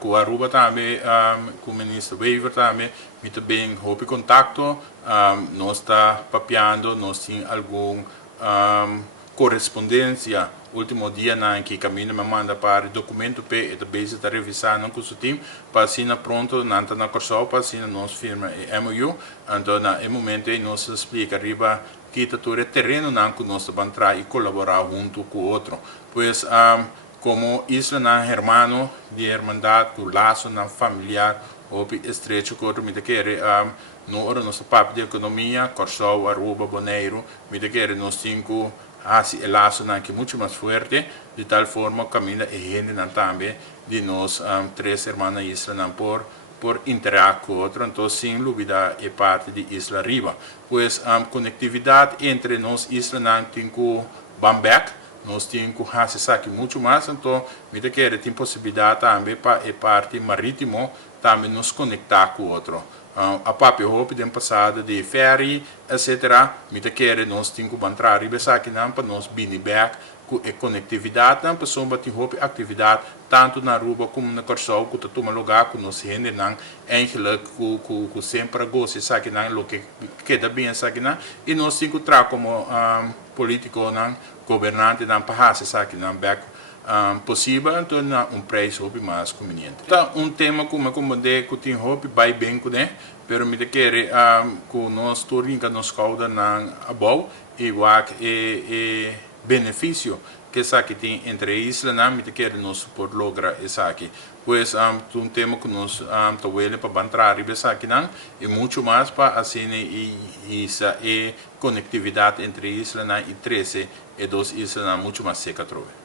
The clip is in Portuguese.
com Aruba também, com o ministro Wever também, muito bem, houve contato, nós está papeando, nós temos algum correspondência, último dia na que caminho me manda para documento para e também está revisando com o time para assim pronto na Corsol para assim nós firma MOU então na momento nós explica riba que todo terreno não que nós vamos entrar e colaborar junto com o outro pois como isla na hermano de hermandade o laço na familiar ou estreito com outro me quer no hora nosso papo de economia Corsol Aruba Bonaire me quer nós cinco así el lazo que mucho más fuerte de tal forma camina y gente también de nos tres hermanas islas por interactuar con otro entonces sin olvidar es parte de Isla Riba pues conectividad entre nos islas tengo Bamberg nós temos que fazer aqui muito mais, então, me quer tem possibilidade também para a parte marítimo também nos conectar com o outro. A papi hope den passado de ferry, etc. Me quer nós temos que entrar riba aqui não para nós back com a conectividade, não para sombra tem hope atividade tanto na Aruba como na Corsol, que toma lugar com nós gente não, eigenlijk que sempre gosta aqui não, lo que queda bem aqui não, e nós temos que trazer como político não governante dan para aqui na back possível então na preço hobby mais conveniente. Tá tema como de que tem hobby vai bem com né, pero me quer com nós touringa nos cauda na abol igual e benefício que aqui tem entre isla na me quer nos por lograr essa aqui. Pois tema que nós tawele para entrar riba aqui não e muito mais para assim e conectividade entre isla na e 13 e 2 islas muito mais seca trove.